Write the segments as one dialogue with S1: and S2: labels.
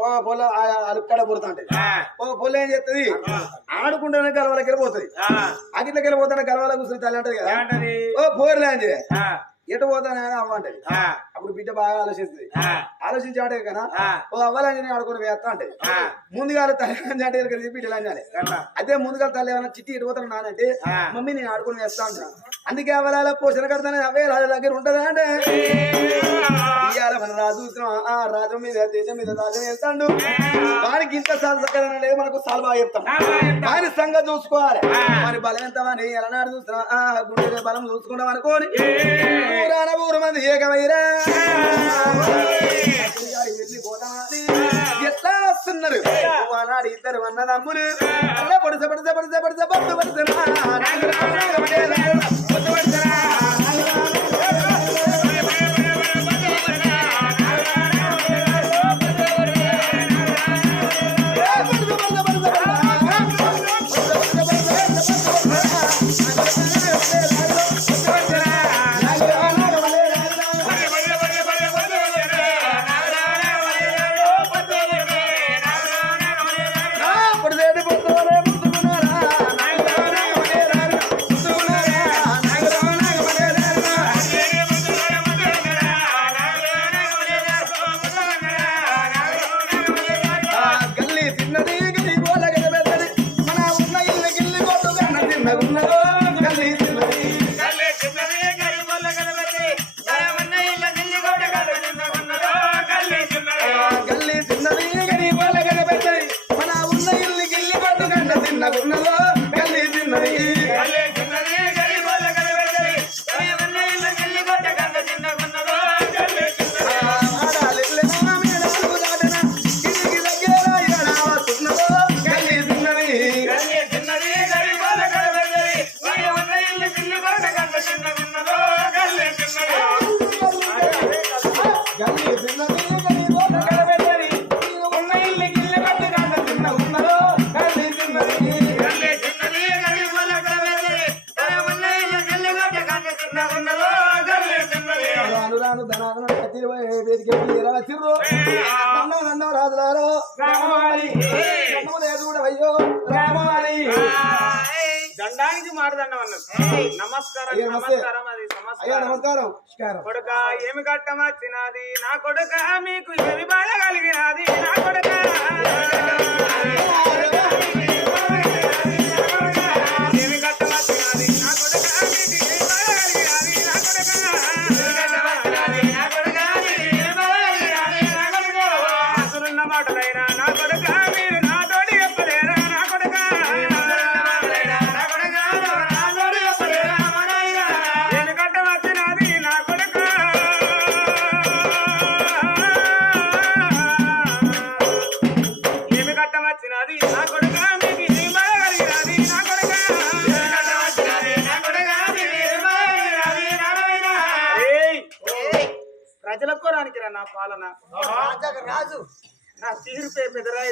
S1: ఓ పొల అలుక్కడ పొడతాండి ఓ పొల్ల ఏం చేస్తుంది ఆడుకుంటేనే గలవాలకి వెళ్ళిపోతుంది అగిట్లకి వెళ్ళిపోతానే గలవాల కూర్చొని తల్లి అంటది కదా. ఓ పోర్లే అని ఎటు పోతానే అమ్మ అంటది అప్పుడు బిడ్డ బాగా ఆలోచిస్తుంది.
S2: ఆ,
S1: ఆలోచించి ఆడే కదా. ఓ అవ్వాలని ఆడుకుని వేస్తా అంటే.
S2: ఆ.
S1: ముందుగా తల్లి అంటే కలిసి బిడ్డలు
S2: గట్ల.
S1: అదే ముందుగా తల్లి ఏమైనా చిట్టి ఇటు పోతాను నానంటే. మమ్మీ నేను ఆడుకుని వేస్తా అంటున్నా అందుకే అవలాల పోషణ కడతానే అవే రాజు దగ్గర ఉంటదా అంటే. ఇవాళ మన రాజు ఆ రాజు మీద దేశం మీద రాజు వెళ్తాడు వారికి ఇంత సాల్ చక్కదనం లేదు మనకు సాల్ బాగా చెప్తాం. వారి సంగతి చూసుకోవాలి. మరి బలం ఎంత అని ఎలనాడు చూస్తున్నాం ఆ గుండె బలం చూసుకున్నాం అనుకోని. ఊరాన ఊరు మంది ఏకమైరా ఎట్లా వస్తున్నారు? ఇద్దరు అన్నదమ్ములు. పడుస పడుస పడుస పడుస పడుస
S2: నమస్కారం. నమస్కారం అది నమస్కారం. కొడుక ఏమి కట్టమచ్చినది? నా కొడుక మీకు ఏమి బాధ కలిగినది? నా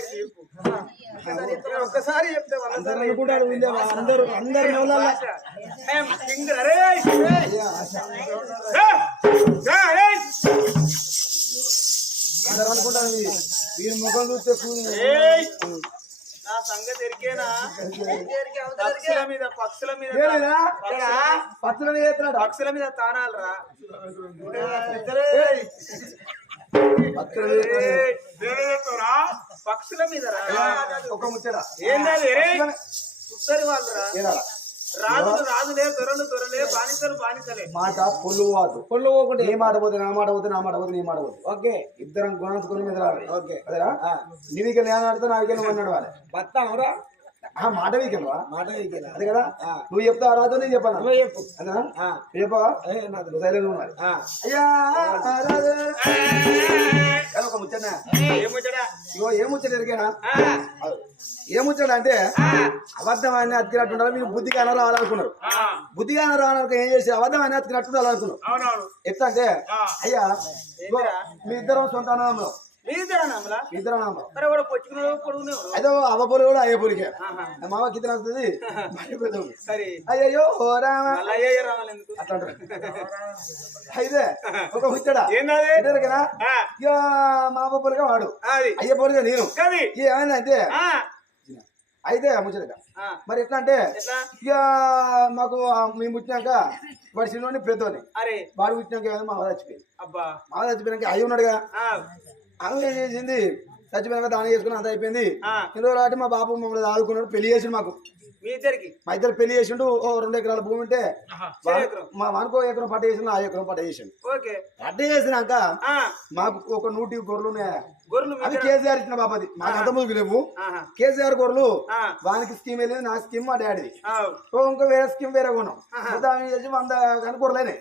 S2: తీర్పు ఒక్కసారి చెప్తే
S1: అందరూ అనుకుంటారు అందరూ అందరు అనుకుంటారు వీరి ముఖం చూస్తే
S2: పక్షుల మీద పక్షుల మీద
S1: ఏమిరా?
S2: పక్షుల- మీద తానాలు రా. పక్షుల మీద రా.
S1: ఒక
S2: రా? రాజులు దొరలు దొరలే బానిసలు బానిసలే.
S1: మాట పొల్లు వాదు పొల్లు పోకుండా ఏ మాట పోతే నా మాట పోతే నా మాట పోతే నీ మాట పోతే. ఓకే. ఇద్దరం గుణాంచుకుని మీద రావాలి. ఓకే. అదేరా నీవికి నేను ఆడితే నా వికెన్ అన్నాడు వాళ్ళు బతావరా ఆ మాట వీకెళ్ళవా మాట వీకెళ్ళ అదే కదా? నువ్వు చెప్తావు రాదు నేను చెప్పాను. నువ్వు చెప్పు. నువ్వు చెప్పవా? సైలెంట్ ఉండాలి అయ్యా ఒక
S2: ఏముచ్చడా
S1: ఇగో ఏ ముచ్చట ఎరిగానా ఏ ముచ్చట అంటే అబద్ధం అని అతికినట్టు ఉండాలి మీరు బుద్ధిగా రావాలనుకున్నారు బుద్ధిగా రావాలనుకో ఏం చేసి అబద్ధం అని అతికినట్టు రావాలనుకున్నారు ఎట్లా అంటే. అయ్యా మీ ఇద్దరం సొంత అన్నదమ్ములు
S2: మీ ఇద్దరు అన్నమ్మలా
S1: ఇద్దరు నామ
S2: మరి కూడా పొచ్చుకునే పొడుగునేవారు
S1: అయితే అవ్వపూరి కూడా అయ్యపూరికే
S2: ఆహా.
S1: మామకి ఇద్దరు వస్తుంది రామ.
S2: అయ్యే ఎందుకు?
S1: అట్లా. అయితే ఒక ముచ్చడా అవ్వపూరిగా వాడు.
S2: అది.
S1: అయ్యపూరిగా నేను.
S2: అది
S1: ఏమైందంటే అయితే ముచ్చటగా
S2: ఆ,
S1: మరి ఎట్లా అంటే ఇక మాకు మేము పుట్టినాక వాడు చిన్నోని పెద్దోని. వాడు పుట్టినాక మా చచ్చిపోయింది.
S2: అబ్బా.
S1: మా చచ్చిపోయినాక అయ్యి ఉన్నాడుగా. ఆమె ఏం చేసింది? చచ్చిపోయినాక దాని చేసుకుని అంత అయిపోయింది. ఇందులో కాబట్టి మా బాబు మమ్మల్ని ఆదుకున్నాడు పెళ్ళి చేసిండు మాకు.
S2: మీ ఇద్దరికి?
S1: మా ఇద్దరు పెళ్ళి చేసిండు ఓ రెండు ఎకరాల భూమి ఉంటే. మా మనకో ఎకరం పట్ట చేసిన ఆ ఎకరం పట్ట చేసిండు.
S2: ఓకే.
S1: పట్ట చేసినాక మాకు ఒక నూటి గొర్రెలు ఉన్నాయి?
S2: మీ ఇద్దరు-
S1: కేసీఆర్ ఇచ్చిన బాపది మాకు అంత ముందుకు లేవు. కేసీఆర్ గొర్రెలు వానికి స్కీమ్ వెళ్ళింది నా స్కీమ్ మా డాడీ ఇంకో వేరే స్కీమ్ వేరే కొన్నాం. అవి చేసి వంద కానీ గొర్రెలైనాయి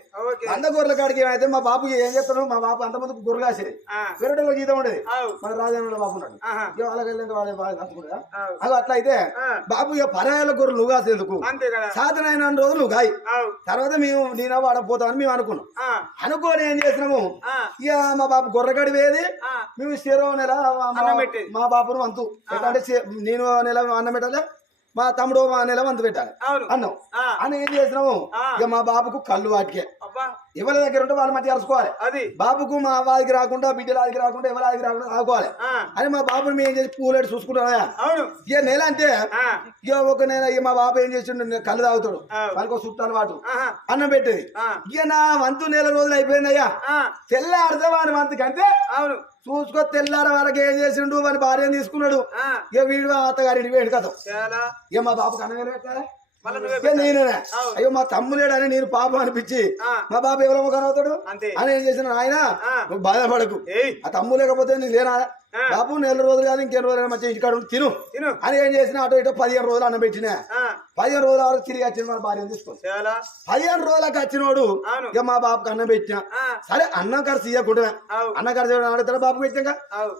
S1: వంద గొర్రెల కాడికి ఏమైతే మా బాబు ఏం చేస్తాడు మా బాబు అంత ముందుకు గొర్రెలు కాసేది. వేరే జీతం ఉండేది. మన రాజేంద్ర బాబు ఉన్నాడు. ఇక వాళ్ళకి వాళ్ళే బాగా అలా అట్లా అయితే బాబు ఇక పరాయాల గొర్రెలు నువ్వు కాసేందుకు సాధన అయిన రోజులు నువ్వు కాయి తర్వాత మేము నేను వాడపోతామని మేము అనుకున్నాం. అనుకోని ఏం చేసినాము? ఇక మా బాబు గొర్రెగడి వేది
S2: ఆ,
S1: మేము శీరో నెల మా- బాబును వంతు. అంటే నేను నెల అన్నం పెట్టాలి మా తమ్ముడు మా నెల వంతు పెట్టాలి అన్నం అని ఏం చేసినాము. ఇక మా బాబుకు కళ్ళు వాటికే. ఎవరి దగ్గర ఉంటే వాళ్ళ మధ్య అరుచుకోవాలి.
S2: అది.
S1: బాబుకు మా వాదికి రాకుండా బిడ్డల ఆదికి రాకుండా ఎవరి ఆదికి రాకుండా ఆడుకోవాలి
S2: ఆ,
S1: అని మా బాబుని మేము ఏం చేసి పూలేడు చూసుకుంటామా
S2: అవును.
S1: ఇక నెల అంటే ఇక ఒక నెల ఇక మా బాబు ఏం చేసిండు? కళ్ళు తాగుతాడు. వాళ్ళకి చుట్టాలు వాటు అన్నం పెట్టేది. ఇక నా వంతు నెల రోజులు అయిపోయిందయ్యా
S2: ఆ,
S1: తెల్లారితే వాని వంతుకి అంటే
S2: అవును.
S1: చూసుకో తెల్లార వరకు ఏం చేసిండు? వాని భార్యను తీసుకున్నాడు. ఇక వీడు అత్తగారింటి వేడు కదా. ఇక మా నేనే
S2: అవును.
S1: అయ్యో మా తమ్ములేడని నేను పాపం అనిపించి మా బాబు ఎవరో ముఖం అవుతాడు?
S2: అంతే.
S1: అని ఏం చేసిన ఆయన బాధపడకు. ఆ తమ్ము లేకపోతే నేను లేనా. బాబు నెల రోజులు కాదు ఇంకెన్ని రోజులు మంచిగా ఇంటికాడ తిను.
S2: తిను.
S1: అని ఏం చేసిన అటు ఇటు పదిహేను రోజులు అన్నం పెట్టిన. పదిహేను రోజుల వరకు తిరిగి వచ్చిన మన భార్యను తీసుకొని. పదిహేను రోజులకు వచ్చినోడు ఇక మా బాబుకి అన్నం పెట్టిన. సరే అన్నం ఖర్చు ఇవ్వకుండా అన్నం ఖర్చు అడుగుతాడు బాబు పెట్టాక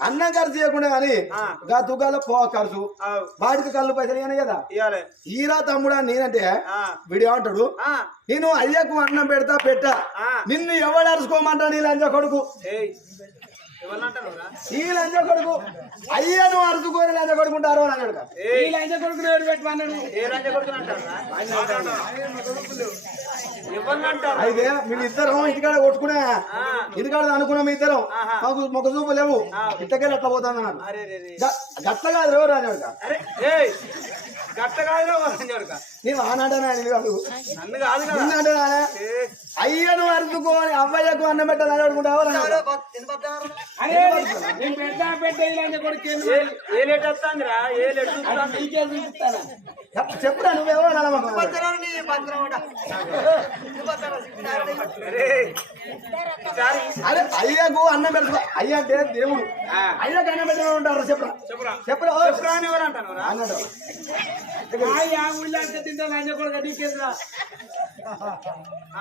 S1: అన్నం ఖర్చు ఇవ్వకుండా కానీ. గా తుకాల పో ఖర్చు. వాటికి కళ్ళు పైసలు ఇవ్వను కదా? ఈరా తమ్ముడా నేనంటే
S2: ఆ,
S1: వీడు ఏమంటాడు?
S2: ఆ,
S1: నేను అయ్యకు అన్నం పెడతా పెట్టా. నిన్ను ఎవడు అరుచుకోమంటా నీ లంచ కొడుకు? ఈ లంచ కొడుకు అయ్యను అరుచుకొని లంచ కొడుకుంటారు అని అన్నాడు ఈ లంచ కొడుకు నేడు పెట్టమన్నాడు అయితే మీ ఇద్దరం ఇంటికాడ కొట్టుకునే ఇంటికాడ అనుకున్నాం మీ ఇద్దరం. మాకు మొక్క చూపు లేవు. ఇంతకెళ్ళి అట్లా పోతాను అన్నాడు.
S2: అరే రే రే.
S1: గ- గట్ల కాదు రేవు రాజాడు
S2: గట్ట రంజోడుక
S1: నేను ఆనాడనా అని కాదు.
S2: నన్ను
S1: అయ్యను అరుచుకొని అవ్వయ్యకు అన్నం పెట్టాలని అడుగుంటావు చెప్పురా నువ్వెవరో నడవకు.
S2: అరే
S1: అయ్యకు అన్నం పెట్టుకో అయ్య అంటే దేవుడు.
S2: ఆ,
S1: అయ్యకు అన్నం పెట్టమని ఉంటారు చెప్పురా.
S2: చెప్పురా.
S1: చెప్పురా ఓ.
S2: చెప్పురా అని ఎవరు అంటానురా
S1: అన్నాడు.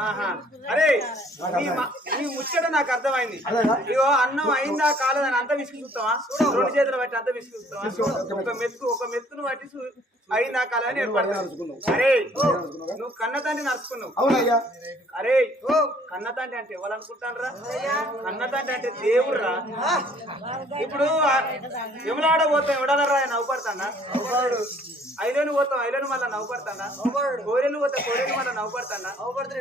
S2: ఆహా. అరే నీ మ- నీ ముచ్చట నాకు అర్థమైంది? ఇగో అన్నం అయిందా కాలేదని అంత విసిగిస్తావా రెండు చేతులు బట్టి అంత విసిగిస్తావా ఒక మెతుకు ఒక మెతుకును బట్టి అయిందా కాలని ఏర్పడతాను. అరే నువ్వు కన్న తండ్రి నడుచుకున్నావు
S1: అవునయ్యా.
S2: అరే కన్న తండ్రి అంటే ఎవరు అనుకుంటానరా కన్న తండ్రి అంటే దేవుడురా? ఇప్పుడు ఎములాడ పోతాం ఎవడనరా నవ్వుపడతాడా ఐలోని పోతాం ఐలోని మళ్ళీ నవ్వుపడతాడా కోరేలు పోతాం కోరేలు మళ్ళీ నవ్వుపడతాడా.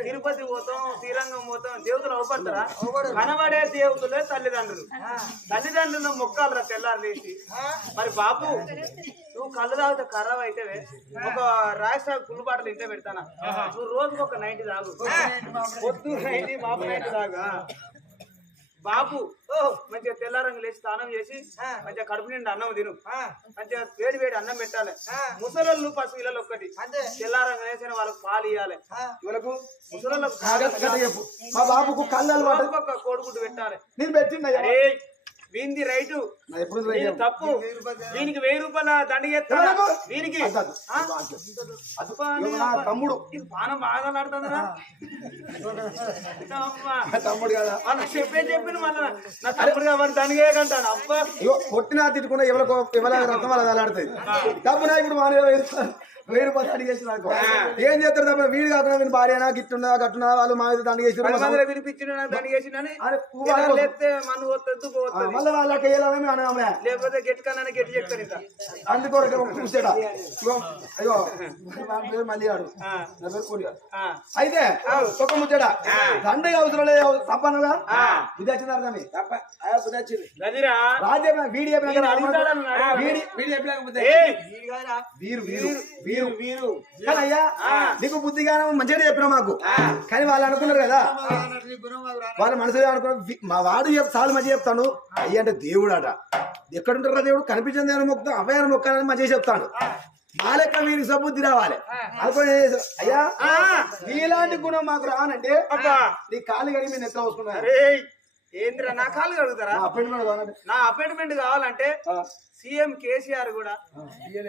S2: తిరుపతి పోతాం శ్రీరంగం పోతాం దేవుడు నవ్వుపడతారా కనబడే దేవుతులే తల్లిదండ్రులు. తల్లిదండ్రులు మొక్కాలరా తెల్లారు లేచి మరి బాబు నువ్వు కళ్ళు తాగితే ఖరాబ్ అయితే ఒక రాజస్థాన్ ఫుల్ బాటలు ఇంటే పెడతానా నువ్వు రోజుకు ఒక నైన్టీ తాగు. పొద్దు నైన్టీ బాబు నైన్టీ తాగా. బాబు మంచిగా తెల్లారంగు లేచి స్నానం చేసి మంచిగా కడుపు నిండా అన్నం తిను. మంచిగా వేడి వేడి అన్నం పెట్టాలి. ముసలోళ్ళు పసు ఇళ్ళలు ఒక్కటి. తెల్లారంగు వేసిన వాళ్ళకి పాలు ఇవ్వాలి
S1: ఇవరకు
S2: ముసలోళ్ళకు
S1: మా బాబుకు కళ్ళు
S2: కోడిగుడ్డు పెట్టాలి.
S1: నేను పెట్టిందయ్యా
S2: వీంది రైటు.
S1: నా
S2: తప్పు. వీనికి వెయ్యి రూపాయల దండ చేస్తా
S1: ఎవరకు?
S2: వీనికి?
S1: అద్దు, అద్దు.
S2: ఆ?
S1: అబ్బా, ఇవ్వ నా తమ్ముడు.
S2: పానం
S1: నా తమ్ముడు కదా.
S2: చెప్పే చెప్పిన మళ్ళా నా తమ్ముడు కాబట్టి దండగేయకంటాను అబ్బా.
S1: కొట్టినా తిట్టుకున్నా ఎవరికో ఎవరి రక్తం వాళ్ళ అలాడుతుంది డబ్బున ఇప్పుడు మా రూపాయలు దండ అనుకో ఏం చేస్తారు తప్ప వీడు కాకుండా వీని భార్య గిట్టున్నా గట్టున్నా వాళ్ళు మా మీద దండ చేసిన
S2: వినిపించిన నాకు
S1: మళ్ళీ వాళ్ళకి
S2: లేకపోతే కన్నా ఇంకా
S1: అందుకొరకు అయ్యో పేరు మళ్ళీ ఆడు నా పేరు. అయితే ఒక ముచ్చట దండగా అవసరం లేదు తప్పనుగా? బుద్ధి వచ్చింది
S2: గదిరా
S1: రాజ్య వీడి చెప్పిన. వీడి వీడి చెప్పిన వీరు వీరు వీరు వీరు అయ్యా? నీకు బుద్ధిగానం మంచిగా చెప్పిన మాకు. కానీ వాళ్ళు అనుకున్నారు కదా. వాళ్ళ మనసులో అనుకున్నారు "వి- మా వాడు చాలా మంచిగా చెప్తాను. అయ్య అంటే దేవుడు అట ఎక్కడుంటారా దేవుడు కనిపించిన దేవుడు మొక్కుతాం అవ్వయాన్ని మొక్కాలని మంచిగా చెప్తాడు. మా లెక్క వీరికి సబుద్ధి రావాలి. అనుకోని అయ్యా నీలాంటి గుణం మాకు రావాలంటే
S2: అబ్బా.
S1: నీ కాళ్ళు కడిగి నేను ఎట్లా వస్తున్నాను
S2: ఏందిరా నా కాళ్ళు కడుగుతారా?
S1: అపాయింట్మెంట్ కావాలంటే.
S2: నా అపాయింట్మెంట్ కావాలంటే సీఎం కేసీఆర్ కూడా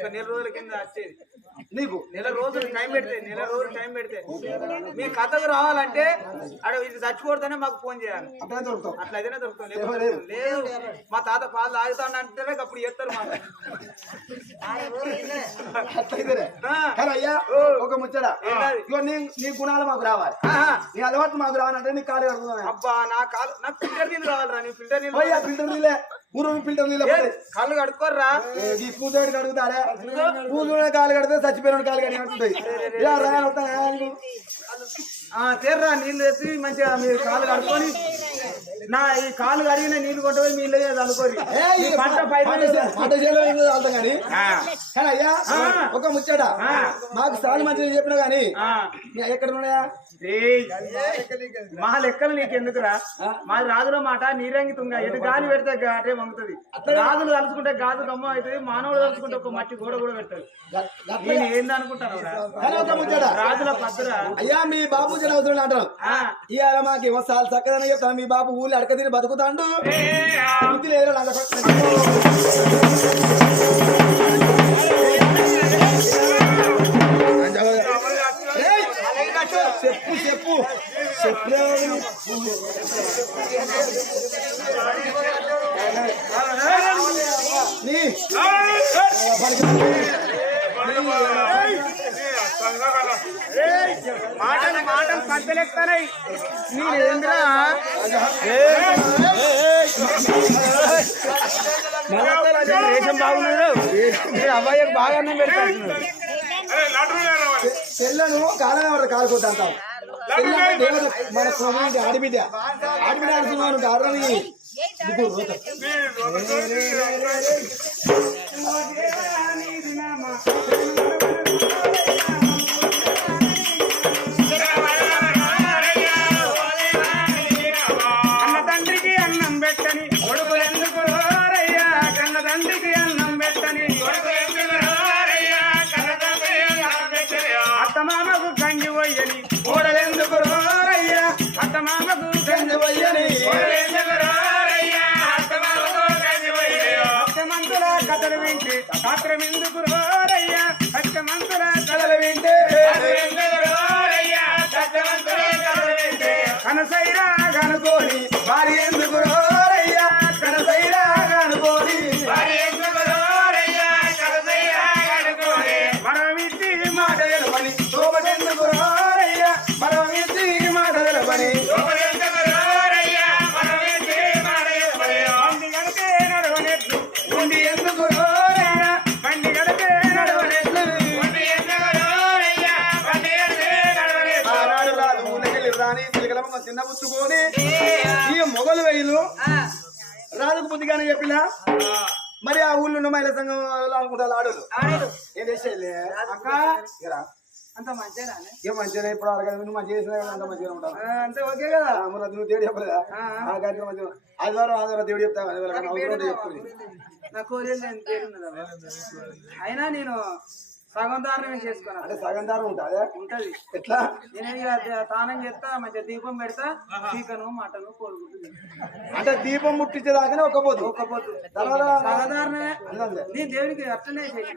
S2: ఒక నెల రోజుల కింద వచ్చేది.
S1: నీకు?
S2: నెల రోజులు టైం పెడితే నెల రోజులు టైం పెడితే. మీ కథకు రావాలంటే అక్కడ ఇది చచ్చిపోతేనే మాకు ఫోన్ చేయాలి.
S1: అట్లా
S2: అయితేనే దొరుకుతాం లేదు. మా తాత పాలు తాగుతాను అంటేనే అప్పుడు చేస్తారు
S1: కానీ అయ్యా ఒక ముచ్చట. నీ నీ గుణాలు మాకు రావాలి. నీ అలవాటు మాకు రావాలంటే నీ కాలు కడుగుతాను
S2: అబ్బా నా కాలు నాకు ఫిల్టర్ నీళ్ళు కావాలరా నీ ఫిల్టర్ నీళ్ళు
S1: ఫిల్టర్ నీళ్ళే. ఊరు ఫిల్టర్
S2: కాళ్ళు కడుక్కోర్రా.
S1: ఈ పూజోడి కడుగుతారే? పూజోడి కాలు కడితే చచ్చిపోయిన కాలు కడిగి అంటుంటాయి
S2: తీర్రా నీళ్ళు వేసి మంచిగా మీరు కాళ్ళు కడుక్కొని నా ఈ కాళ్ళు కడిగిన నీళ్ళు కొట్టబోయి మీ ఇల్లు అనుకోరి పంట
S1: పంట కానీ కానీ అయ్యా ఒక ముచ్చట. మాకు చాలా మంచిగా చెప్పినా
S2: ఆ.
S1: ఎక్కడ ఉన్నాయా?
S2: మా లెక్కలు నీకు ఎందుకురా మా రాజుల మాట నీరంగి తుంగ ఎటు గాలి పెడితే అటే వంగుతుంది రాజులు తలుచుకుంటే గాజు గమ్మ అవుతుంది మానవుడు తలుచుకుంటే ఒక మట్టి గోడ కూడా పెడతాడు.
S1: గట్ల-
S2: నేను ఏందనుకుంటాను రాజుల పత్ర.
S1: అయ్యా మీ బాబు జన అవసరం అంటారు. ఇవాళ మాకు చాలా చక్కదని చెప్తాను. మీ బాబు ఊళ్ళో అడక తిని బతుకుతాండు. బుద్ధి లేదు! చెప్పు చెప్పు. చెప్పు నీ.
S2: మాటలు మాటలు పంచలేస్తానై నేను ఏంద్రా దేశం బాగున్నది అబ్బాయి బాగా అన్నం పెడతాడు
S1: చెల్లను కాలమే పడదు కాలిపోతా మన కమ్యూనిటీ ఆడిబిడ్డ ఆడిబిడ్డ ఆడుతున్నాను ఆడని
S2: కన్న
S1: మరి ఆ ఊళ్ళో ఉన్న మహిళా సంఘం అనుకుంటారు ఆడోళ్ళు ఏం అక్క? ఇరా.
S2: అంత మంచిగా
S1: ఏం మంచిగా ఇప్పుడు అడగదు నువ్వు మంచిగా చేసినా అంత మంచిగా ఉంటావు
S2: అంతే ఓకే కదా.
S1: మరి నువ్వు దేవుడు చెప్పలేదా? ఆ. మంచిగా ఆదివారం ఆదివారం దేవుడు చెప్తావు ఆదివారం
S2: నా పేరున్నదా అయినా నేను సగం దారుణమే చేసుకున్నా
S1: అంటే సగం దారం ఉంటుందా?
S2: ఉంటది.
S1: ఎట్లా?
S2: నేను స్నానం చేస్తా మంచిగా దీపం పెడతా చికెను మటను కోరుకుంటుంది
S1: అంటే దీపం ముట్టించేదాకానే ఒక్క పోదు
S2: ఒక్కపోద్దు.
S1: తర్వాత
S2: సాధారణమే. నేను దేవునికి అట్లనే
S1: ఒక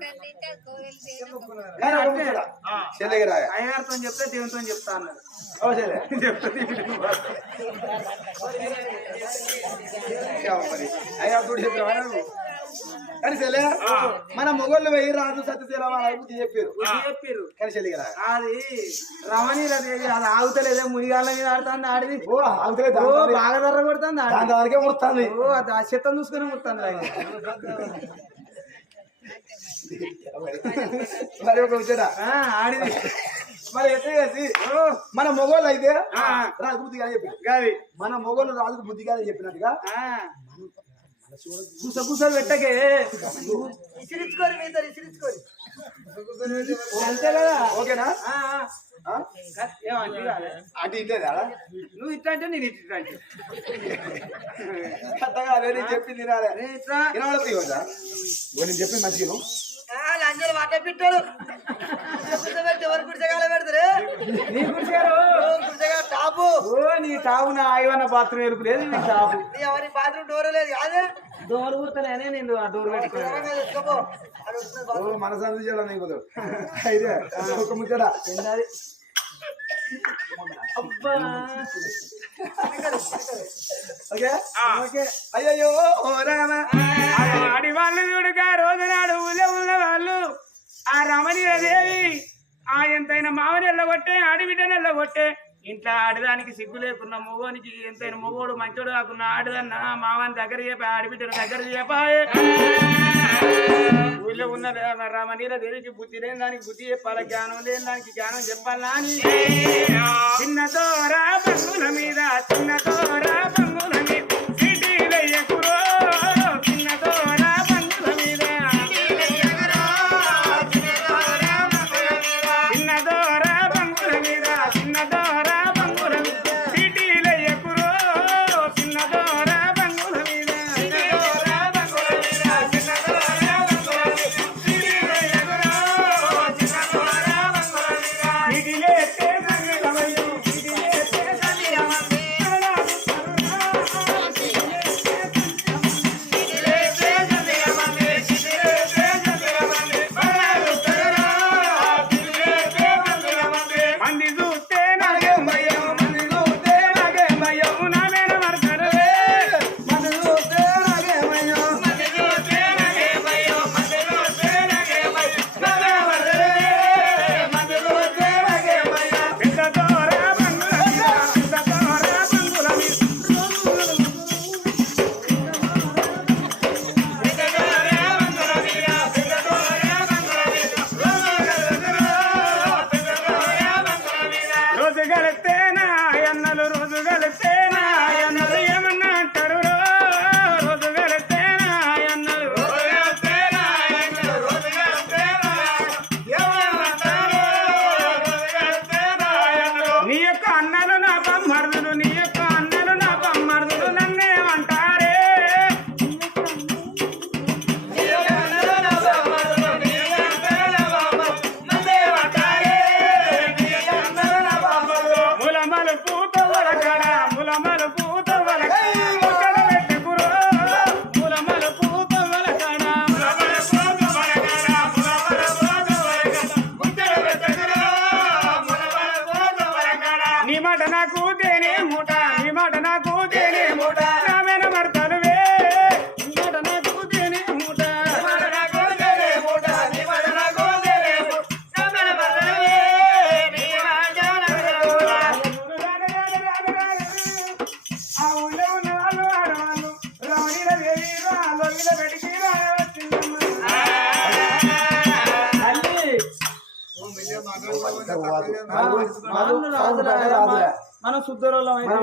S2: అయ్యగారితో చెప్తే దేవునితో చెప్తా అన్నారు
S1: ఓ చెల్లె. కానీ చెల్లె మన మొగోళ్ళు వెయ్యి రాజు సత్యశీలం అని బుద్ధి చెప్పారు
S2: బుద్ధి చెప్పిర్రు.
S1: కానీ చెల్లి కదా.
S2: అది అది ఆగుతలేదే మునిగాళ్ళ మీద ఆడుతుంది ఆడిది.
S1: ఓ ఆగుతలే
S2: ఓ బాగా ధర కొడుతుంది ఆడి
S1: దాని దానికే ముడుతుంది
S2: ఓ అది ఆ చెత్తం చూసుకుని ముడుతుంది
S1: మరి ఒక ముచ్చట
S2: ఆ, ఆడిది.
S1: మరి ఎట్లా చేసి? మన మొగోళ్ళు అయితే
S2: ఆ.
S1: రాజు బుద్ధిగా చెప్పారు మన మొగోళ్ళు రాజుకు బుద్ధిగా చెప్పినట్టుగా
S2: ఆ. గుస గుసలు పెట్టకే.
S3: ఇసిరించుకోరు మీతో ఇసిరించుకోరు
S2: అంతే కదా?
S1: ఓకేనా. అటు
S2: నువ్వు ఇట్లా అంటే నేను ఇట్లా అంటే.
S1: నేను చెప్పింది ఇవ్వదా నేను చెప్పింది మంచిగా
S3: లంజలు మాట పెట్టాడు. కూర్చోబెట్టి ఎవరు కుర్చగాల పెడతారు?
S2: నీ కుర్చారు
S3: కుర్చగా టాపు.
S2: ఓ నీ తావు నా ఆయువన్న బాత్రూమ్ ఎరుపు లేదు నీ తాపు
S3: నీ ఎవరి బాత్రూమ్ డోర్ లేదు కాదు?
S2: డోర్ కూర్చోనే నేను ఆ డోర్
S3: బాత్రూమ్.
S1: మనసు చేయడం నీకు. అయితే ఒక ముచ్చట.
S2: ఏంటది అబ్బా.
S1: ఓకే?
S2: ఓకే.
S1: అయ్యయ్యో ఓ రామ.
S2: ఆడి వాళ్ళు చూడుగా రోజు నాడు ఊళ్ళో ఉన్న వాళ్ళు. ఆ రమణీయదేవి ఆ ఎంతైనా మామని ఎల్లగొట్టే ఆడిబిడ్డని ఎల్లగొట్టే ఇంట్లో ఆడదానికి సిగ్గు లేకున్న మగోనికి ఎంతైనా మగోడు మంచోడు కాకున్న ఆడదన్న మామని దగ్గర చెప్పి ఆడిబిడ్డను దగ్గర చెప్పాయే ఊళ్ళో ఉన్న రామనీర దేవికి బుద్ధి లేని దానికి బుద్ధి చెప్పాల? జ్ఞానం లేని దానికి జ్ఞానం చెప్పాలా అని? చిన్నతో దోర పంగుల మీద చిన్నతో దోర పంగుల మీద సిటీలయ్యకురో malo puto
S1: de.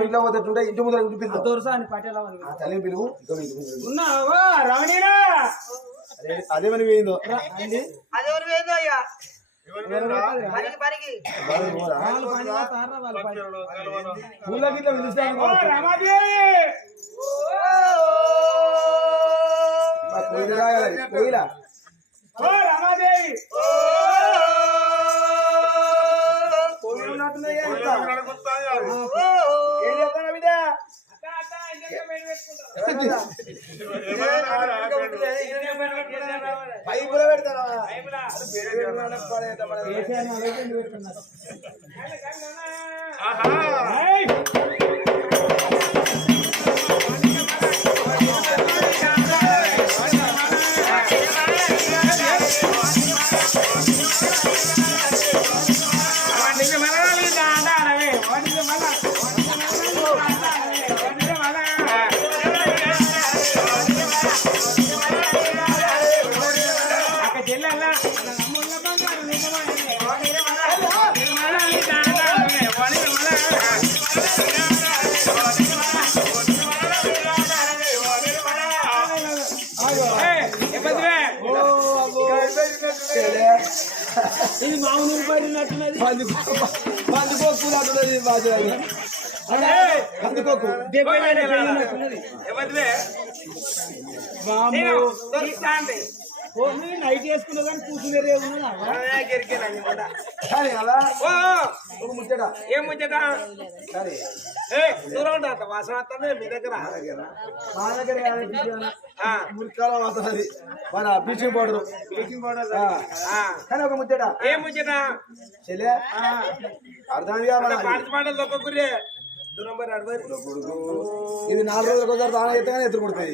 S1: ఇంట్లో పోతుంటే ఇంటి ముందర ఇంటి పిలుపు
S2: దొరసా అని పట్టేలా
S1: ఆ తల్లిని పిలువు.
S2: ఉన్నావా
S1: అదే
S3: అదెవరు అయ్యా?
S1: పిలుస్తాను కోయిల
S2: రమాదేవి
S1: కోయిల. ఉన్నట్టున్నాయి పైపులో పెడతాను
S2: పైపులా.
S1: పందికోకు అటున్నది బాధ్యత పందికోకు
S4: నైట్ వేసుకున్నావు కానీ
S2: కూడా
S1: కానీ అలా?
S2: ఓ!
S1: ఒక ముచ్చట.
S2: ఏం ముచ్చట?
S1: సరే.
S2: ఏ దూరం ఉంటా వాసన వస్తుంది మీ దగ్గర.
S1: మా దగ్గర. మురికాలం వస్తున్నది మన బ్లీచింగ్ పౌడర్
S2: బ్లీచింగ్ పౌడర్
S1: కానీ ఒక ముచ్చట.
S2: ఏం ముచ్చట?
S1: చెల్లె మన
S2: పాటి పాటలు అడవారు
S1: ఇది నాలుగు రోజులకు ఒకసారి దాన చేస్తే ఎత్తులు కొడుతుంది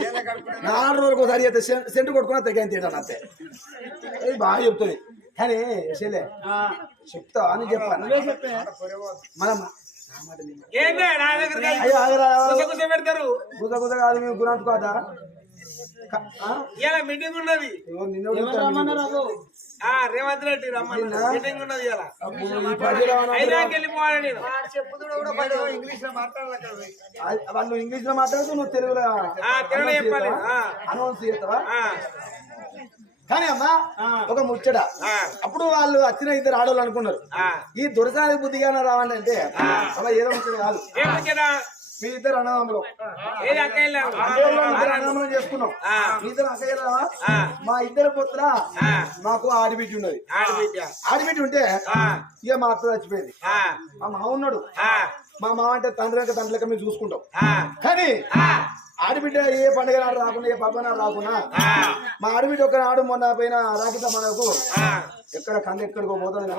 S1: నాలుగు రోజులకు ఒకసారి చేస్తే సెంటు కొట్టుకున్నా తెగని తింటాను అంతే. ఇది బాగా చెప్తుంది కానీ చెల్లె చెప్తా అని చెప్పాను. మనం
S2: ఏందే? నా దగ్గర
S1: అయ్యో ఆగరా. కాదు మేము గుణాంత కాదా?
S2: ఇలా మీటింగ్ ఉన్నది. రేవంత్ రెడ్డి రమ్మన్న మీటింగ్ ఉన్నది ఇలా ఐదాకి వెళ్ళిపోవాలి నేను.
S3: ఇంగ్లీష్లో మాట్లాడాలి
S1: అది- వాళ్ళు ఇంగ్లీష్లో మాట్లాడుతూ నువ్వు తెలుగులో
S2: ఆ, తెలుగులో చెప్పాలి. ఆ.
S1: అనౌన్స్ చేస్తావా?
S2: ఆ,
S1: కానీ అమ్మా ఒక ముచ్చట. అప్పుడు వాళ్ళు వచ్చిన ఇద్దరు ఆడవాళ్ళు అనుకున్నారు.
S2: ఆ.
S1: ఈ దురసాని బుద్ధిగా రావండి అంటే అలా ఏదో ముచ్చట కాదు. మీ ఇద్దరు అన్నదమ్ములు. అన్నదమ్ములు చేసుకున్నాం. మీ ఇద్దరు. మా ఇద్దరు పుత్ర
S2: ఆ.
S1: మాకు ఆడిబిడ్డ ఉన్నది.
S2: ఆడబిడ్డ
S1: ఉంటే ఇక మా అత్త చచ్చిపోయింది. మా మామ ఉన్నాడు. మా మామ అంటే తండ్రి తండ్రి లెక్క మేము చూసుకుంటాం. కానీ ఆడబిడ్డ ఏ పండుగ నాడు రాకుండా ఏ పబ్బ నాడు రాకుండా మా ఆడబిడ్డ ఒక నాడు మొన్న పోయిన రాకిత మనకు. ఎక్కడ కంది ఎక్కడికో పోతుంది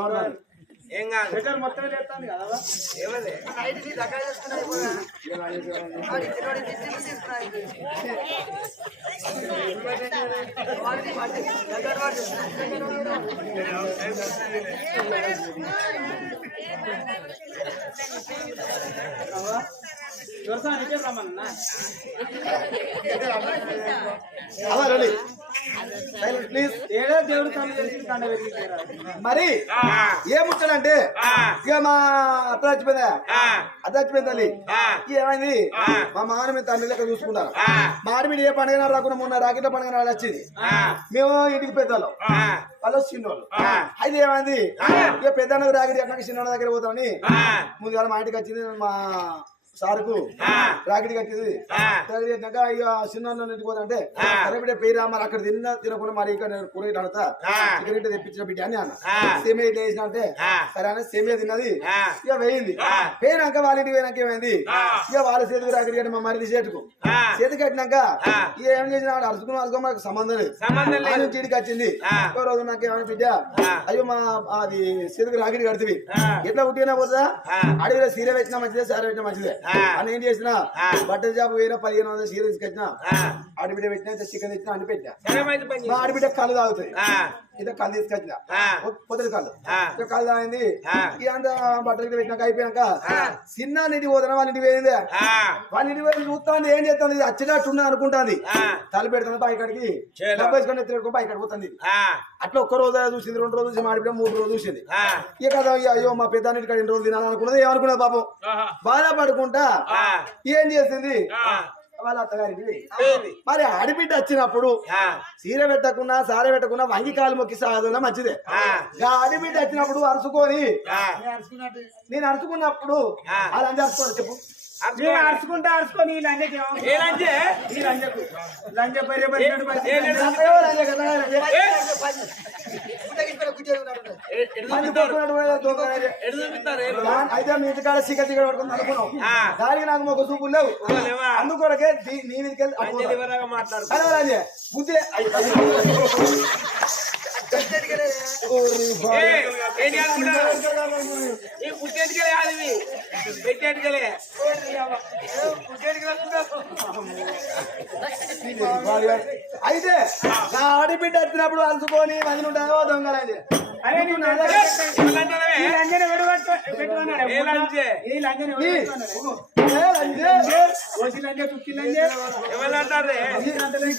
S2: ఏం కాదు.
S4: మొత్తం చేస్తాను కదా
S2: ఏమది?
S4: దొరసానికి రమ్మన్నా
S1: అలా రండి. సైలెంట్ ప్లీజ్
S4: దేవుడు
S1: మరి. ఇక మా అత్త చచ్చిపోయిందా
S2: ఆ,
S1: అత్త చచ్చిపోయింది తల్లి ఏమైంది. మా మామ మేము తండ్రి లెక్క చూసుకుంటారు.
S2: ఆ,
S1: మా ఆడబిడ్డ ఏ పండుగ రాకుండా మొన్న రాకిట పండుగ వచ్చింది.
S2: ఆ,
S1: మేము ఇంటికి పెద్దవాళ్ళం.
S2: ఆ,
S1: వాళ్ళు చిన్నోళ్ళు
S2: ఆ.
S1: అయితే ఏమైంది? ఇక పెద్ద రాగిడి ఎక్కడికి చిన్న దగ్గర పోతామని
S2: ఆ,
S1: ముందుగా మా ఇంటికి వచ్చింది మా సారుకు. రాగిడి కట్టింది
S2: ఆ.
S1: రాగిడి కట్టినాక ఇక చిన్న
S2: ఆ.
S1: సరే బిడ్డ పేరా మరి అక్కడ తిన్నా తినకుండా మరి ఇక్కడ నేను కూర ఇట్లా అడతా
S2: ఆ.
S1: చికెన్ ఇట్లా తెప్పించిన బిడ్డ అని అన్న. సేమే ఇట్లా వేసిన అంటే. సరే అని సేమే తిన్నది. ఇక వేయింది. పోయినాక వాళ్ళ ఇంటికి పోయినాక ఏమైంది. ఇక వాళ్ళ చేతికి రాగిడి కట్టి మా మరిది చేతుకు. చేతి కట్టినాక. ఇక ఏం చేసిన అరుచుకుని అరుచుకో మనకు సంబంధం లేదు నుంచి ఇంటికి వచ్చింది. ఒక రోజు నాకు ఏమైనా బిడ్డ. అయ్యో మా అది చేతికి రాగిడి కడుతుంది
S2: ఆ.
S1: ఎట్లా ఉట్టినా పోతుందా. అడవిలో సీర పెట్టినా మంచిదే సార పెట్టినా మంచిదే. అని ఏం చేసిన. బట్టల షాపు వేరే పదిహేను వందల సీర తీసుకొచ్చిన. ఆడబిడ్డ పెట్టినా చికెన్ తెచ్చినా అని పెట్టినా? ఆడబిడ్డ కళ్ళు తాగుతుంది
S2: ఆ,
S1: ఇదో కళ్ళు తీసుకొచ్చిన.
S2: ఆ.
S1: పొద్దున కళ్ళు కళ్ళు తాగింది అంత బట్టలు పెట్టినాక అయిపోయాక. చిన్న ఇంటికి పోతున్నా వాళ్ళ ఇంటికి పోయింది. వాళ్ళ ఇంటికి పోయి చూస్తాంది ఏం చేస్తుంది? ఇది అచ్చినట్టున్నా అనుకుంటాంది.
S2: ఆ.
S1: తల పెడుతుంది
S2: చేలో.
S1: డబ్బు వేసుకొని ఎత్తుకొని బయకడికి పోతుంది. అట్లా ఒక్క రోజు చూసింది రెండు రోజులు చూసి మాడిపోయి మూడు రోజులు చూసింది. ఇక కదా అయ్యో మా పెద్దానికి ఇక్కడ ఎన్ని రోజులు తినాలనుకున్నది ఏమనుకున్నది పాపం. బాధపడుకుంటా. ఏం చేసింది. వాళ్ళ. మరి ఆడిబిడ్డ వచ్చినప్పుడు
S2: ఆ,
S1: సీర పెట్టకున్నా సార పెట్టకున్నా వంగి కాలు మొక్కి సాధన మంచిదే. ఆడిబిడ్డ వచ్చినప్పుడు అరుచుకొని నేను అరుచుకున్నప్పుడు చేస్తాను చెప్పు.
S4: అరుచుకుంటా అరుచుకొని
S1: అయితే మీ ఇంటికాడ చీకటి చీకటి పడుకుంది అనుకున్నాం
S2: ఆ.
S1: దానికి నాకు ఒక చూపు లేవు? అందుకొరకే నీ మీదకి వెళ్ళి. బుద్ధి అయితే నా ఆడిబిడ్డ వచ్చినప్పుడు అలుచుకొని మంది ఉంటాయో దొంగలండి?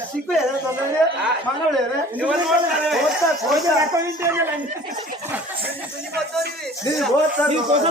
S1: సిగ్గు లేదా? లేదా నీ
S4: కొస.